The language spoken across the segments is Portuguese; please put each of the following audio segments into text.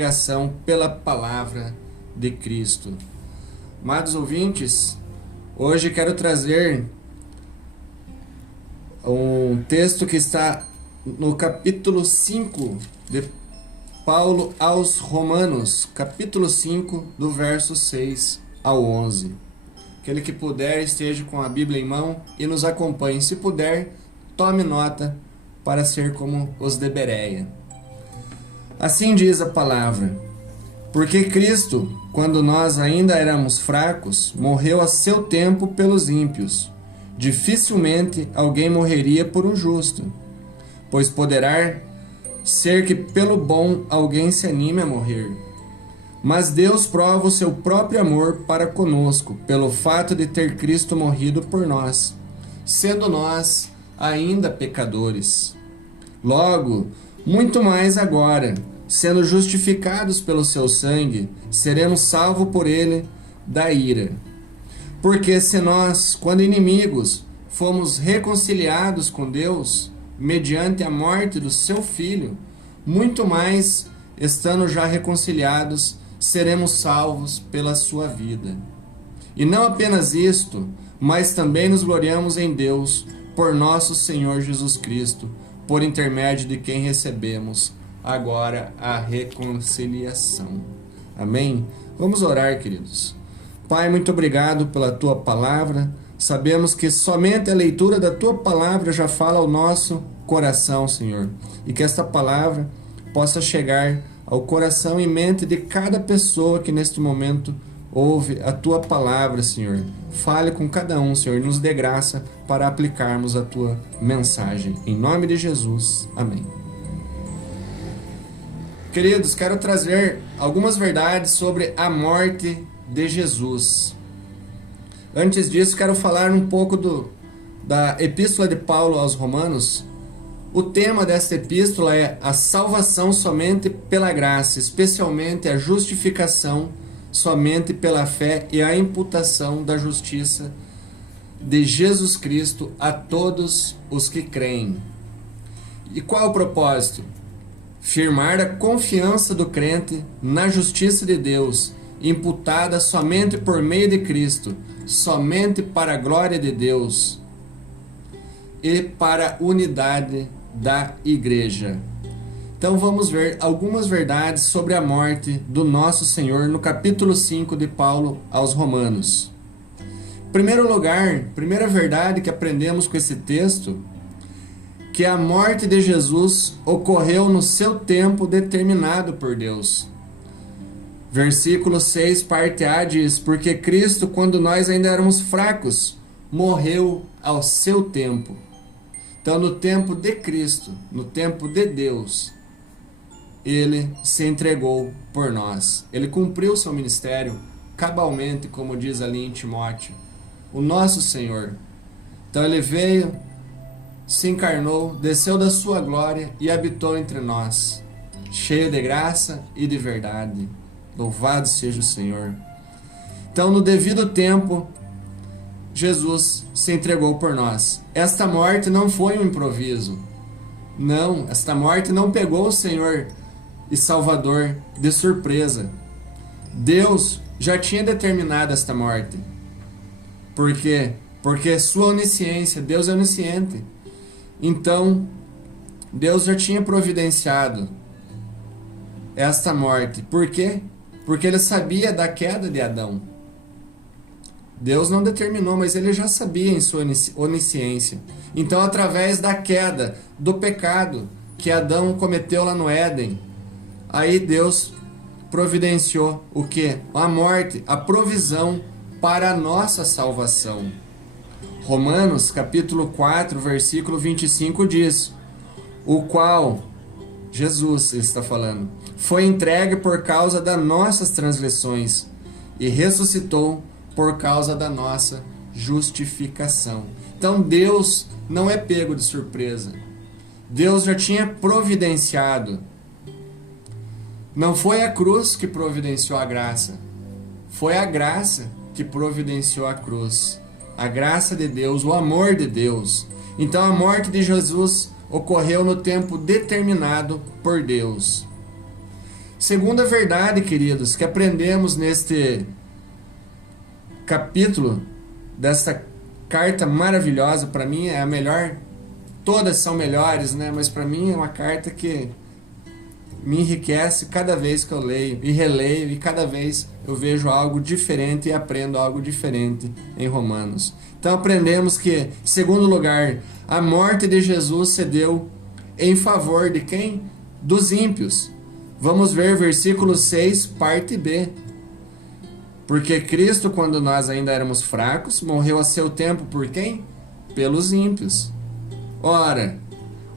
pregação pela palavra de Cristo. Amados ouvintes, hoje quero trazer um texto que está no capítulo 5 de Paulo aos Romanos, capítulo 5, do verso 6 ao 11. Aquele que puder, esteja com a Bíblia em mão e nos acompanhe. Se puder, tome nota para ser como os de Bereia. Assim diz a palavra: porque Cristo, quando nós ainda éramos fracos, morreu a seu tempo pelos ímpios. Dificilmente alguém morreria por um justo, pois poderá ser que pelo bom alguém se anime a morrer. Mas Deus prova o seu próprio amor para conosco, pelo fato de ter Cristo morrido por nós, sendo nós ainda pecadores. Logo, muito mais agora, sendo justificados pelo seu sangue, seremos salvos por ele da ira. Porque se nós, quando inimigos, fomos reconciliados com Deus, mediante a morte do seu Filho, muito mais, estando já reconciliados, seremos salvos pela sua vida. E não apenas isto, mas também nos gloriamos em Deus, por nosso Senhor Jesus Cristo, por intermédio de quem recebemos agora a reconciliação. Amém? Vamos orar, queridos. Pai, muito obrigado pela tua palavra. Sabemos que somente a leitura da tua palavra já fala ao nosso coração, Senhor, e que esta palavra possa chegar ao coração e mente de cada pessoa que neste momento ouve a tua palavra, Senhor. Fale com cada um, Senhor, e nos dê graça para aplicarmos a tua mensagem. Em nome de Jesus. Amém. Queridos, quero trazer algumas verdades sobre a morte de Jesus. Antes disso, quero falar um pouco da Epístola de Paulo aos Romanos. O tema desta epístola é a salvação somente pela graça, especialmente a justificação somente pela fé e a imputação da justiça de Jesus Cristo a todos os que creem. E qual é o propósito? Firmar a confiança do crente na justiça de Deus, imputada somente por meio de Cristo, somente para a glória de Deus e para a unidade da igreja. Então vamos ver algumas verdades sobre a morte do nosso Senhor no capítulo 5 de Paulo aos Romanos. Em primeiro lugar, primeira verdade que aprendemos com esse texto, que a morte de Jesus ocorreu no seu tempo determinado por Deus. Versículo 6, parte A diz: porque Cristo, quando nós ainda éramos fracos, morreu ao seu tempo. Então, no tempo de Cristo, no tempo de Deus, ele se entregou por nós. Ele cumpriu seu ministério cabalmente, como diz ali em Timóteo, o nosso Senhor. Então, ele veio, se encarnou, desceu da sua glória e habitou entre nós, cheio de graça e de verdade. Louvado seja o Senhor. Então, no devido tempo, Jesus se entregou por nós. Esta morte não foi um improviso. Não, esta morte não pegou o Senhor e Salvador de surpresa. Deus já tinha determinado esta morte. Por quê? Porque sua onisciência, Deus é onisciente. Então, Deus já tinha providenciado esta morte. Por quê? Porque ele sabia da queda de Adão. Deus não determinou, mas ele já sabia em sua onisciência. Então, através da queda, do pecado que Adão cometeu lá no Éden, aí Deus providenciou o quê? A morte, a provisão para a nossa salvação. Romanos, capítulo 4, versículo 25 diz: o qual, Jesus está falando, foi entregue por causa das nossas transgressões e ressuscitou por causa da nossa justificação. Então Deus não é pego de surpresa. Deus já tinha providenciado. Não foi a cruz que providenciou a graça. Foi a graça que providenciou a cruz. A graça de Deus, o amor de Deus. Então a morte de Jesus ocorreu no tempo determinado por Deus. Segunda verdade, queridos, que aprendemos neste capítulo desta carta maravilhosa, para mim é a melhor, todas são melhores, né? Mas para mim é uma carta que me enriquece cada vez que eu leio e releio, e cada vez eu vejo algo diferente e aprendo algo diferente em Romanos. Então aprendemos que, em segundo lugar, a morte de Jesus se deu em favor de quem? Dos ímpios. Vamos ver versículo 6, parte B. Porque Cristo, quando nós ainda éramos fracos, morreu a seu tempo por quem? Pelos ímpios. Ora,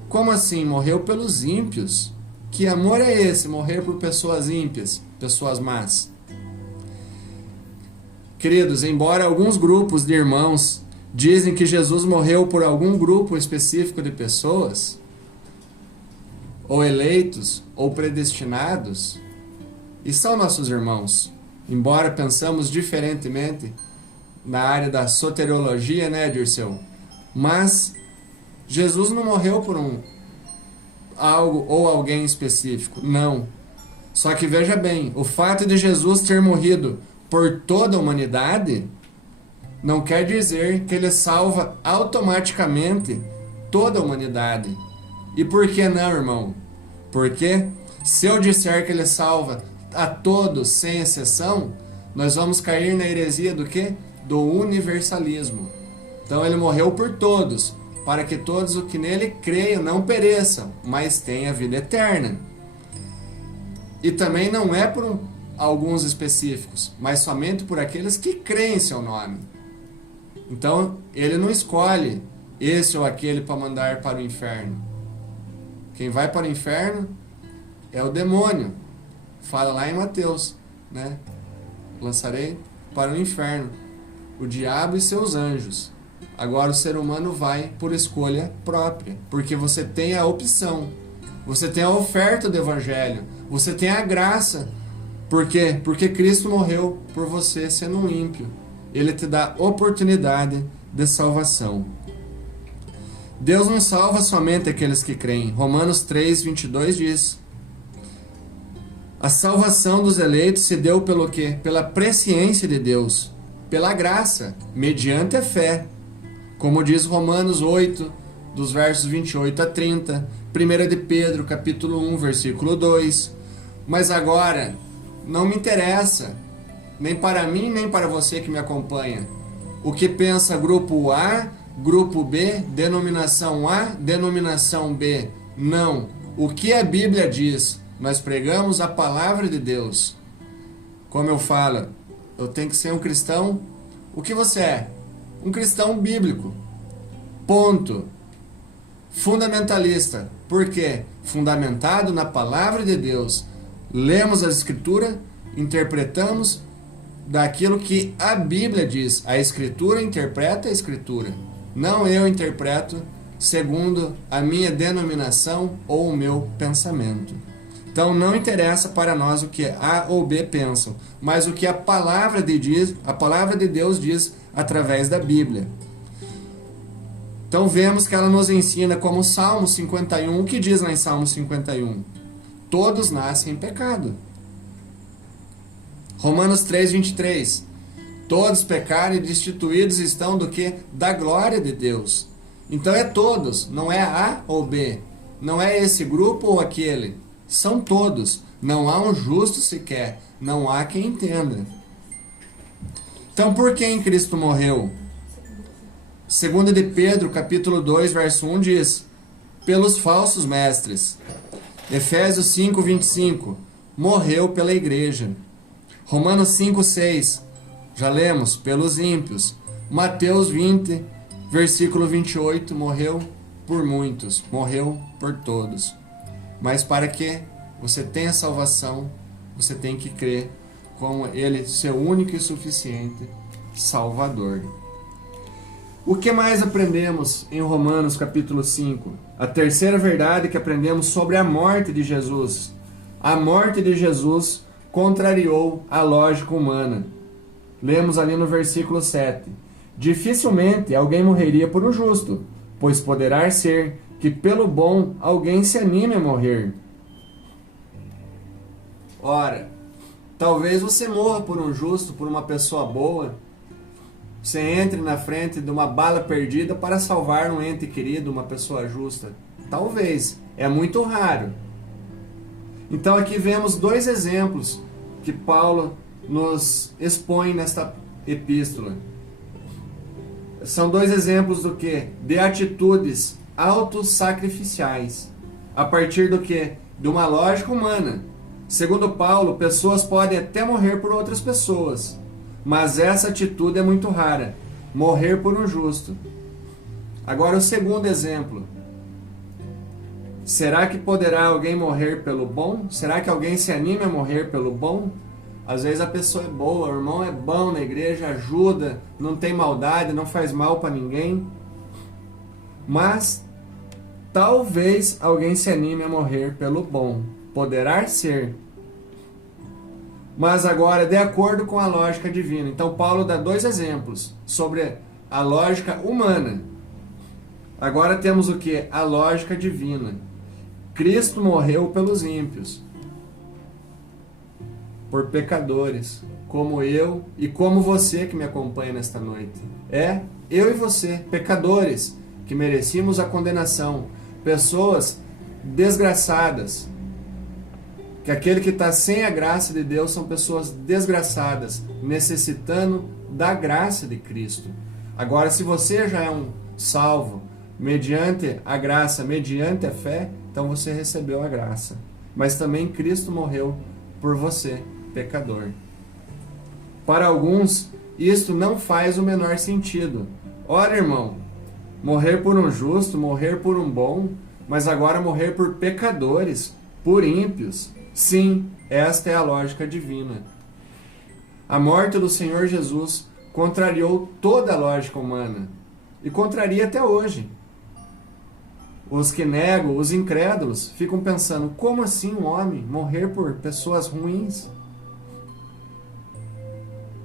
como assim? Morreu pelos ímpios? Que amor é esse? Morrer por pessoas ímpias, pessoas más. Queridos, embora alguns grupos de irmãos dizem que Jesus morreu por algum grupo específico de pessoas, ou eleitos, ou predestinados, e são nossos irmãos, embora pensamos diferentemente na área da soteriologia, né, Dirceu? Mas Jesus não morreu por algo ou alguém específico, não. Só que veja bem, o fato de Jesus ter morrido por toda a humanidade não quer dizer que ele salva automaticamente toda a humanidade. E por que não, irmão? Porque se eu disser que ele salva a todos sem exceção, nós vamos cair na heresia do quê? Do universalismo. Então ele morreu por todos, para que todos os que nele creiam não pereçam, mas tenham a vida eterna. E também não é por alguns específicos, mas somente por aqueles que creem em seu nome. Então ele não escolhe esse ou aquele para mandar para o inferno. Quem vai para o inferno é o demônio. Fala lá em Mateus, né? Lançarei para o inferno o diabo e seus anjos. Agora o ser humano vai por escolha própria, porque você tem a opção, você tem a oferta do evangelho, você tem a graça. Por quê? Porque Cristo morreu por você sendo um ímpio. Ele te dá oportunidade de salvação. Deus não salva somente aqueles que creem. Romanos 3:22 diz: a salvação dos eleitos se deu pelo quê? Pela presciência de Deus, pela graça, mediante a fé. Como diz Romanos 8, dos versos 28 a 30, 1 de Pedro, capítulo 1, versículo 2. Mas agora, não me interessa, nem para mim, nem para você que me acompanha, o que pensa grupo A, grupo B, denominação A, denominação B. Não. O que a Bíblia diz? Nós pregamos a palavra de Deus. Como eu falo, eu tenho que ser um cristão. O que você é? Um cristão bíblico. Ponto. Fundamentalista. Por quê? Fundamentado na palavra de Deus. Lemos a Escritura, interpretamos daquilo que a Bíblia diz. A Escritura interpreta a Escritura. Não eu interpreto segundo a minha denominação ou o meu pensamento. Então não interessa para nós o que A ou B pensam, mas o que a palavra de Deus diz através da Bíblia. Então vemos que ela nos ensina, como o Salmo 51, o que diz lá em Salmo 51? Todos nascem em pecado. Romanos 3:23. Todos pecaram e destituídos estão do que? Da glória de Deus. Então é todos, não é A ou B, não é esse grupo ou aquele. São todos. Não há um justo sequer. Não há quem entenda. Então, por quem Cristo morreu? 2 de Pedro, capítulo 2, verso 1 diz: pelos falsos mestres. Efésios 5:25. Morreu pela igreja. Romanos 5:6. Já lemos, pelos ímpios. Mateus 20, versículo 28. Morreu por muitos. Morreu por todos. Mas para que você tenha salvação, você tem que crer como Ele, seu único e suficiente Salvador. O que mais aprendemos em Romanos capítulo 5? A terceira verdade que aprendemos sobre a morte de Jesus. A morte de Jesus contrariou a lógica humana. Lemos ali no versículo 7. Dificilmente alguém morreria por um justo, pois poderá ser que pelo bom alguém se anime a morrer. Ora, talvez você morra por um justo, por uma pessoa boa. Você entre na frente de uma bala perdida para salvar um ente querido, uma pessoa justa. Talvez. É muito raro. Então aqui vemos dois exemplos que Paulo nos expõe nesta epístola. São dois exemplos do que? De atitudes autossacrificiais. A partir do que? De uma lógica humana. Segundo Paulo, pessoas podem até morrer por outras pessoas, mas essa atitude é muito rara. Morrer por um justo. Agora o segundo exemplo. Será que poderá alguém morrer pelo bom? Será que alguém se anima a morrer pelo bom? Às vezes a pessoa é boa, o irmão é bom na igreja, ajuda, não tem maldade, não faz mal para ninguém. Mas talvez alguém se anime a morrer pelo bom. Poderá ser. Mas agora, de acordo com a lógica divina. Então Paulo dá dois exemplos sobre a lógica humana. Agora temos o que? A lógica divina. Cristo morreu pelos ímpios, por pecadores, como eu e como você que me acompanha nesta noite. Eu e você, pecadores, que merecíamos a condenação, pessoas desgraçadas, que aquele que está sem a graça de Deus são pessoas desgraçadas, necessitando da graça de Cristo. Agora, se você já é um salvo, mediante a graça, mediante a fé, então você recebeu a graça. Mas também Cristo morreu por você, pecador. Para alguns, isto não faz o menor sentido. Ora, irmão, morrer por um justo, morrer por um bom, mas agora morrer por pecadores, por ímpios. Sim, esta é a lógica divina. A morte do Senhor Jesus contrariou toda a lógica humana e contraria até hoje. Os que negam, os incrédulos, ficam pensando, como assim um homem morrer por pessoas ruins?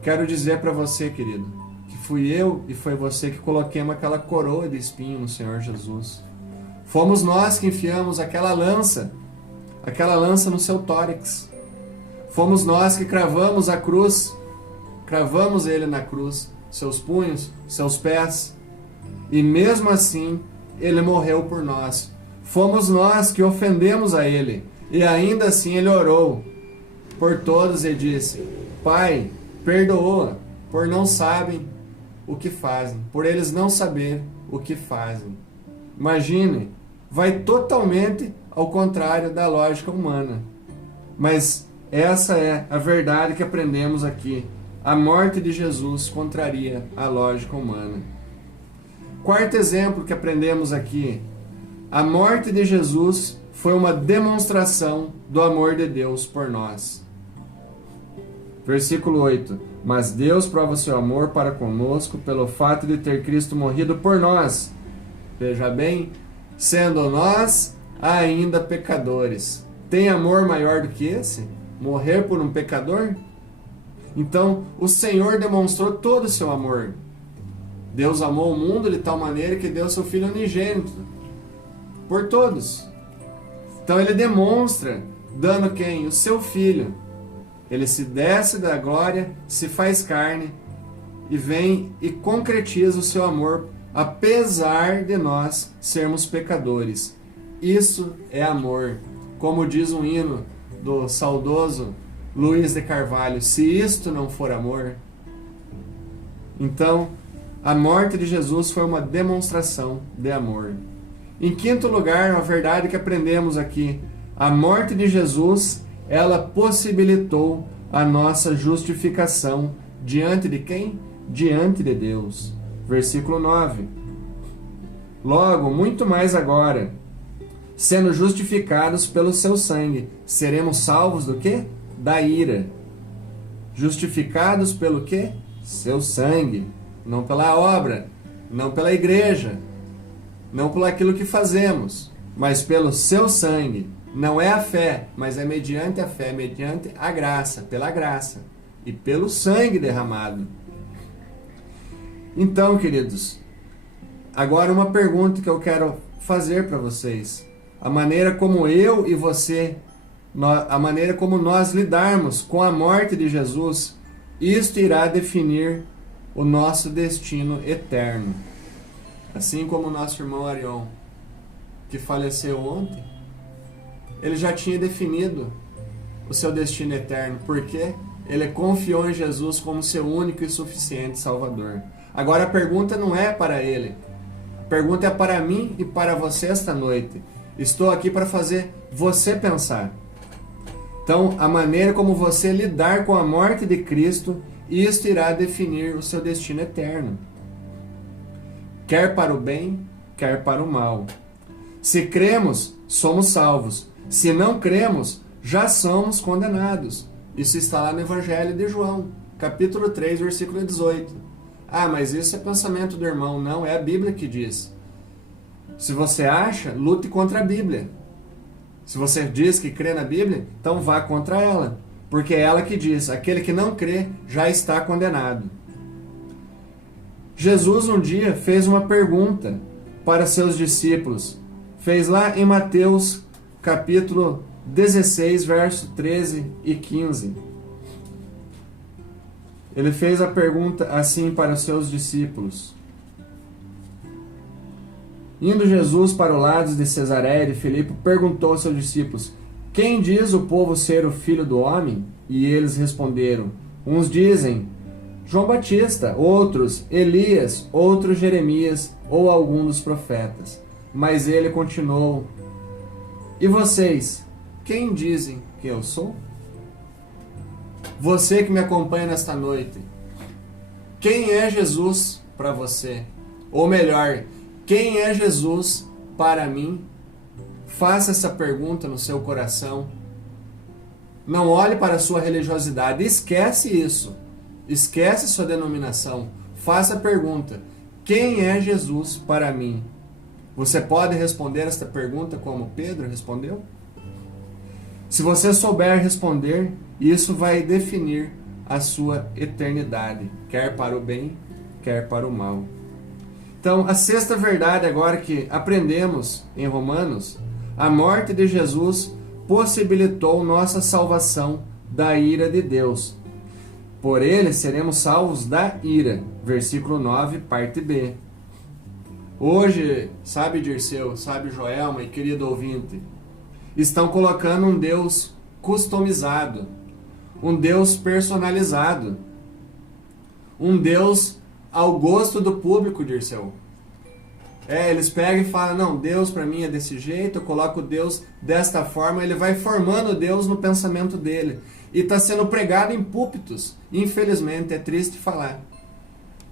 Quero dizer para você, querido, que fui eu e foi você que coloquemos aquela coroa de espinho no Senhor Jesus. Fomos nós que enfiamos aquela lança no seu tórax. Fomos nós que cravamos a cruz, cravamos ele na cruz, seus punhos, seus pés, e mesmo assim, ele morreu por nós. Fomos nós que ofendemos a ele, e ainda assim ele orou por todos e disse, Pai, perdoa, por não sabem o que fazem, por eles não saber o que fazem. Imagine, vai totalmente ao contrário da lógica humana. Mas essa é a verdade que aprendemos aqui. A morte de Jesus contraria a lógica humana. Quarto exemplo que aprendemos aqui. A morte de Jesus foi uma demonstração do amor de Deus por nós. Versículo 8. Mas Deus prova seu amor para conosco pelo fato de ter Cristo morrido por nós. Veja bem, sendo nós ainda pecadores. Tem amor maior do que esse? Morrer por um pecador? Então, o Senhor demonstrou todo o seu amor. Deus amou o mundo de tal maneira que deu seu Filho unigênito por todos. Então ele demonstra, dando quem? O seu Filho. Ele se desce da glória, se faz carne e vem e concretiza o seu amor, apesar de nós sermos pecadores. Isso é amor. Como diz um hino do saudoso Luiz de Carvalho, se isto não for amor. Então, a morte de Jesus foi uma demonstração de amor. Em quinto lugar, a verdade que aprendemos aqui, a morte de Jesus, ela possibilitou a nossa justificação diante de quem? Diante de Deus. Versículo 9. Logo, muito mais agora, sendo justificados pelo seu sangue, seremos salvos do quê? Da ira. Justificados pelo quê? Seu sangue. Não pela obra, não pela igreja, não por aquilo que fazemos, mas pelo seu sangue. Não é a fé, mas é mediante a fé, mediante a graça, pela graça e pelo sangue derramado. Então, queridos, agora uma pergunta que eu quero fazer para vocês. A maneira como eu e você a maneira como nós lidarmos com a morte de Jesus, isto irá definir o nosso destino eterno. Assim como o nosso irmão Arion, que faleceu ontem, ele já tinha definido o seu destino eterno, porque ele confiou em Jesus como seu único e suficiente Salvador. Agora a pergunta não é para ele, a pergunta é para mim e para você esta noite. Estou aqui para fazer você pensar. Então, a maneira como você lidar com a morte de Cristo, isto irá definir o seu destino eterno. Quer para o bem, quer para o mal. Se cremos, somos salvos. Se não cremos, já somos condenados. Isso está lá no Evangelho de João, capítulo 3, versículo 18. Ah, mas isso é pensamento do irmão. Não, é a Bíblia que diz. Se você acha, lute contra a Bíblia. Se você diz que crê na Bíblia, então vá contra ela. Porque é ela que diz, aquele que não crê já está condenado. Jesus um dia fez uma pergunta para seus discípulos. Fez lá em Mateus capítulo 16, verso 13 e 15. Ele fez a pergunta assim para os seus discípulos. Indo Jesus para o lado de Cesareia de Filipe, perguntou aos seus discípulos: quem diz o povo ser o Filho do Homem? E eles responderam: uns dizem João Batista, outros Elias, outros Jeremias ou algum dos profetas. Mas ele continuou: e vocês, quem dizem que eu sou? Você que me acompanha nesta noite, quem é Jesus para você? Ou melhor, quem é Jesus para mim? Faça essa pergunta no seu coração. Não olhe para a sua religiosidade. Esquece isso. Esquece sua denominação. Faça a pergunta. Quem é Jesus para mim? Você pode responder esta pergunta como Pedro respondeu? Se você souber responder, isso vai definir a sua eternidade, quer para o bem, quer para o mal. Então, a sexta verdade agora que aprendemos em Romanos, a morte de Jesus possibilitou nossa salvação da ira de Deus. Por ele seremos salvos da ira. Versículo 9, parte B. Hoje, sabe Dirceu, sabe Joelma e querido ouvinte, estão colocando um Deus customizado, um Deus personalizado, um Deus ao gosto do público, Dirceu. Eles pegam e falam, não, Deus para mim é desse jeito, eu coloco Deus desta forma, ele vai formando Deus no pensamento dele. E está sendo pregado em púlpitos, infelizmente, é triste falar.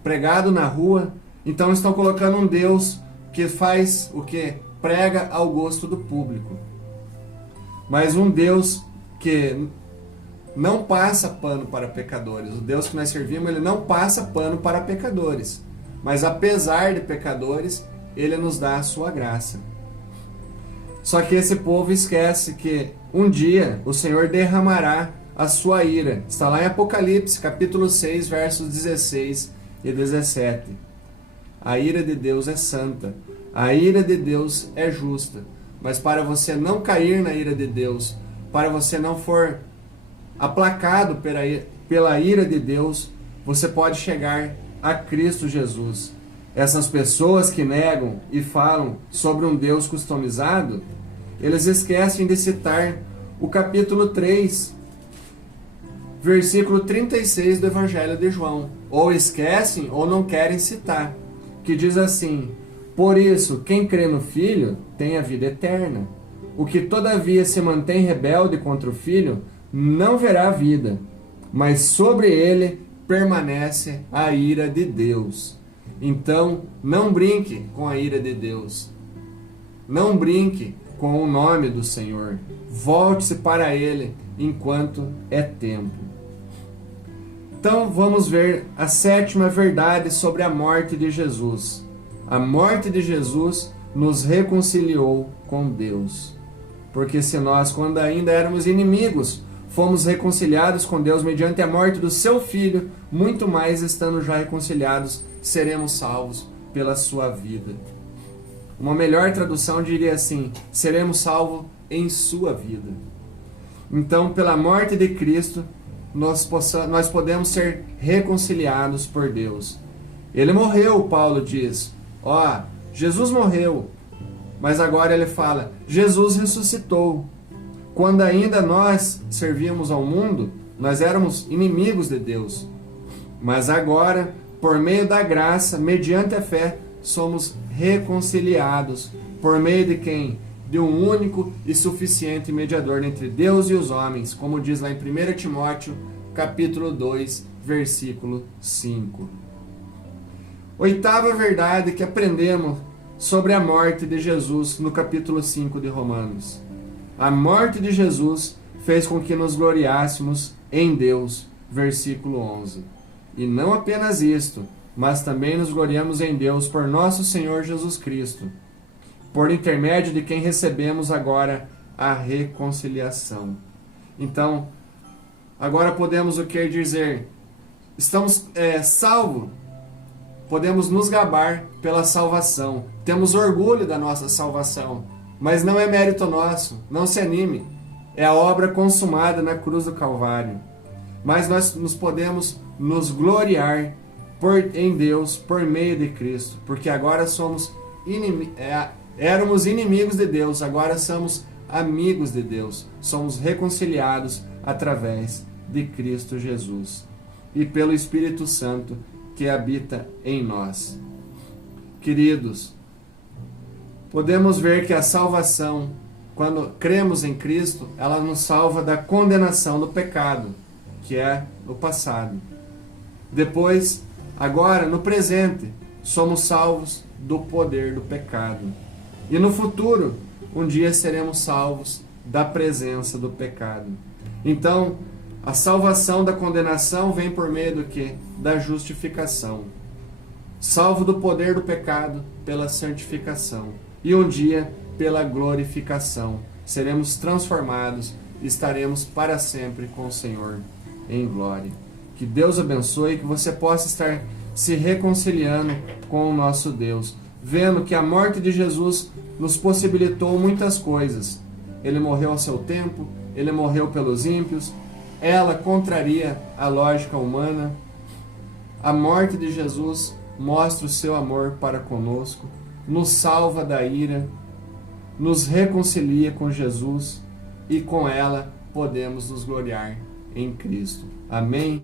Pregado na rua, então estão colocando um Deus que faz o quê? Prega ao gosto do público. Mas um Deus que não passa pano para pecadores. O Deus que nós servimos, ele não passa pano para pecadores. Mas apesar de pecadores, ele nos dá a sua graça. Só que esse povo esquece que um dia o Senhor derramará a sua ira. Está lá em Apocalipse, capítulo 6, versos 16 e 17. A ira de Deus é santa. A ira de Deus é justa. Mas para você não cair na ira de Deus, para você não for aplacado pela ira de Deus, você pode chegar a Cristo Jesus. Essas pessoas que negam e falam sobre um Deus customizado, eles esquecem de citar o capítulo 3, versículo 36 do Evangelho de João. Ou esquecem ou não querem citar, que diz assim: por isso, quem crê no Filho tem a vida eterna. O que todavia se mantém rebelde contra o Filho não verá a vida, mas sobre ele permanece a ira de Deus. Então, não brinque com a ira de Deus. Não brinque com o nome do Senhor. Volte-se para ele enquanto é tempo. Então, vamos ver a sétima verdade sobre a morte de Jesus. A morte de Jesus nos reconciliou com Deus. Porque se nós, quando ainda éramos inimigos, fomos reconciliados com Deus mediante a morte do seu Filho, muito mais estando já reconciliados, seremos salvos pela sua vida. Uma melhor tradução diria assim: seremos salvos em sua vida. Então, pela morte de Cristo, nós podemos ser reconciliados por Deus. Ele morreu, Paulo diz. Ó, Jesus morreu. Mas agora ele fala, Jesus ressuscitou. Quando ainda nós servíamos ao mundo, nós éramos inimigos de Deus. Mas agora, por meio da graça, mediante a fé, somos reconciliados. Por meio de quem? De um único e suficiente mediador entre Deus e os homens, como diz lá em 1 Timóteo, capítulo 2, versículo 5. Oitava verdade que aprendemos sobre a morte de Jesus no capítulo 5 de Romanos. A morte de Jesus fez com que nos gloriássemos em Deus, versículo 11. E não apenas isto, mas também nos gloriamos em Deus por nosso Senhor Jesus Cristo, por intermédio de quem recebemos agora a reconciliação. Então, agora podemos o que dizer? Estamos salvos. Podemos nos gabar pela salvação. Temos orgulho da nossa salvação. Mas não é mérito nosso. Não se anime. É a obra consumada na cruz do Calvário. Mas nós podemos nos gloriar em Deus por meio de Cristo. Porque agora éramos inimigos de Deus. Agora somos amigos de Deus. Somos reconciliados através de Cristo Jesus. E pelo Espírito Santo que habita em nós. Queridos, podemos ver que a salvação, quando cremos em Cristo, ela nos salva da condenação do pecado, que é no passado. Depois, agora, no presente, somos salvos do poder do pecado. E no futuro, um dia seremos salvos da presença do pecado. Então, a salvação da condenação vem por meio do quê? Da justificação. Salvo do poder do pecado pela santificação. E um dia pela glorificação. Seremos transformados e estaremos para sempre com o Senhor em glória. Que Deus abençoe, que você possa estar se reconciliando com o nosso Deus. Vendo que a morte de Jesus nos possibilitou muitas coisas. Ele morreu ao seu tempo, ele morreu pelos ímpios. Ela contraria a lógica humana. A morte de Jesus mostra o seu amor para conosco, nos salva da ira, nos reconcilia com Jesus e com ela podemos nos gloriar em Cristo. Amém?